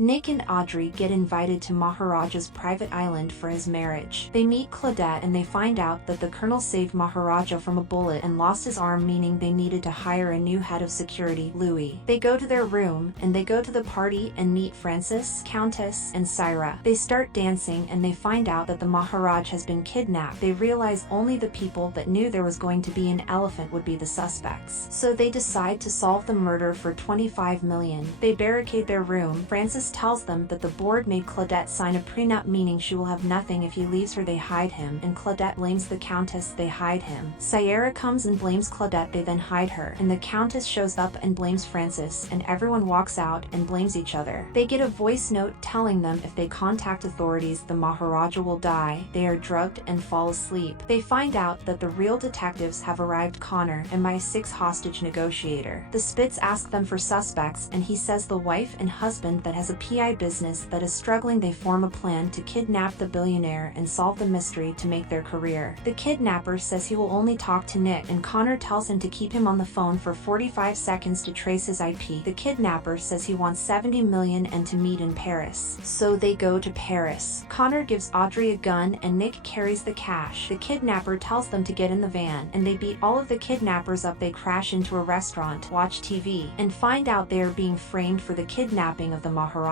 Nick and Audrey get invited to Maharaja's private island for his marriage. They meet Claudette and they find out that the colonel saved Maharaja from a bullet and lost his arm, meaning they needed to hire a new head of security, Louis. They go to their room and they go to the party and meet Francis, Countess, and Syra. They start dancing and they find out that the Maharaj has been kidnapped. They realize only the people that knew there was going to be an elephant would be the suspects. So they decide to solve the murder for 25 million. They barricade their room. Francis tells them that the board made Claudette sign a prenup, meaning she will have nothing if he leaves her. They hide him, and Claudette blames the Countess. They hide him. Syra comes and blames Claudette. They then hide her, and the Countess shows up and blames Francis, and everyone walks out and blames each other. They get a voice note telling them if they contact authorities, the Maharaja will die. They are drugged and fall asleep. They find out that the real detectives have arrived, Connor, MI6 hostage negotiator. The Spitz ask them for suspects, and he says the wife and husband that has a PI business that is struggling. They form a plan to kidnap the billionaire and solve the mystery to make their career. The kidnapper says he will only talk to Nick, and Connor tells him to keep him on the phone for 45 seconds to trace his IP. The kidnapper says he wants 70 million and to meet in Paris. So they go to Paris. Connor gives Audrey a gun and Nick carries the cash. The kidnapper tells them to get in the van, and they beat all of the kidnappers up. They crash into a restaurant, watch TV, and find out they are being framed for the kidnapping of the Maharaja.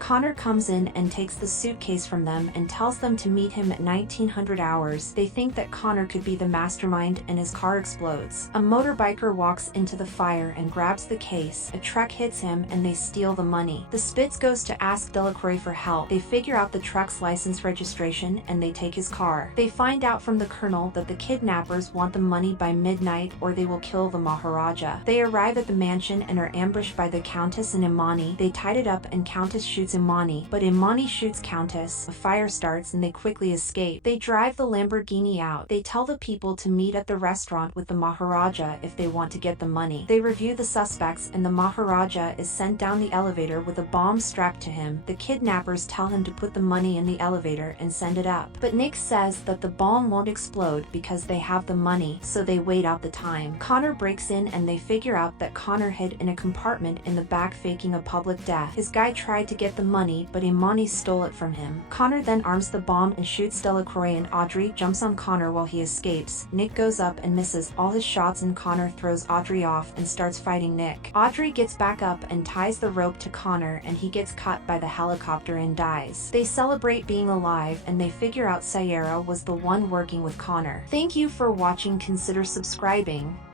Connor comes in and takes the suitcase from them and tells them to meet him at 1900 hours. They think that Connor could be the mastermind, and his car explodes. A motorbiker walks into the fire and grabs the case. A truck hits him and they steal the money. The Spitz goes to ask Delacroix for help. They figure out the truck's license registration and they take his car. They find out from the colonel that the kidnappers want the money by midnight or they will kill the Maharaja. They arrive at the mansion and are ambushed by the Countess and Imani. They tied it up and Countess shoots Imani, but Imani shoots Countess. A fire starts and they quickly escape. They drive the Lamborghini out. They tell the people to meet at the restaurant with the Maharaja if they want to get the money. They review the suspects and the Maharaja is sent down the elevator with a bomb strapped to him. The kidnappers tell him to put the money in the elevator and send it up. But Nick says that the bomb won't explode because they have the money, so they wait out the time. Connor breaks in and they figure out that Connor hid in a compartment in the back faking a public death. His guy tried to get the money, but Imani stole it from him. Connor then arms the bomb and shoots Delacroix, and Audrey jumps on Connor while he escapes. Nick goes up and misses all his shots, and Connor throws Audrey off and starts fighting Nick. Audrey gets back up and ties the rope to Connor, and he gets caught by the helicopter and dies. They celebrate being alive, and they figure out Syra was the one working with Connor. Thank you for watching. Consider subscribing.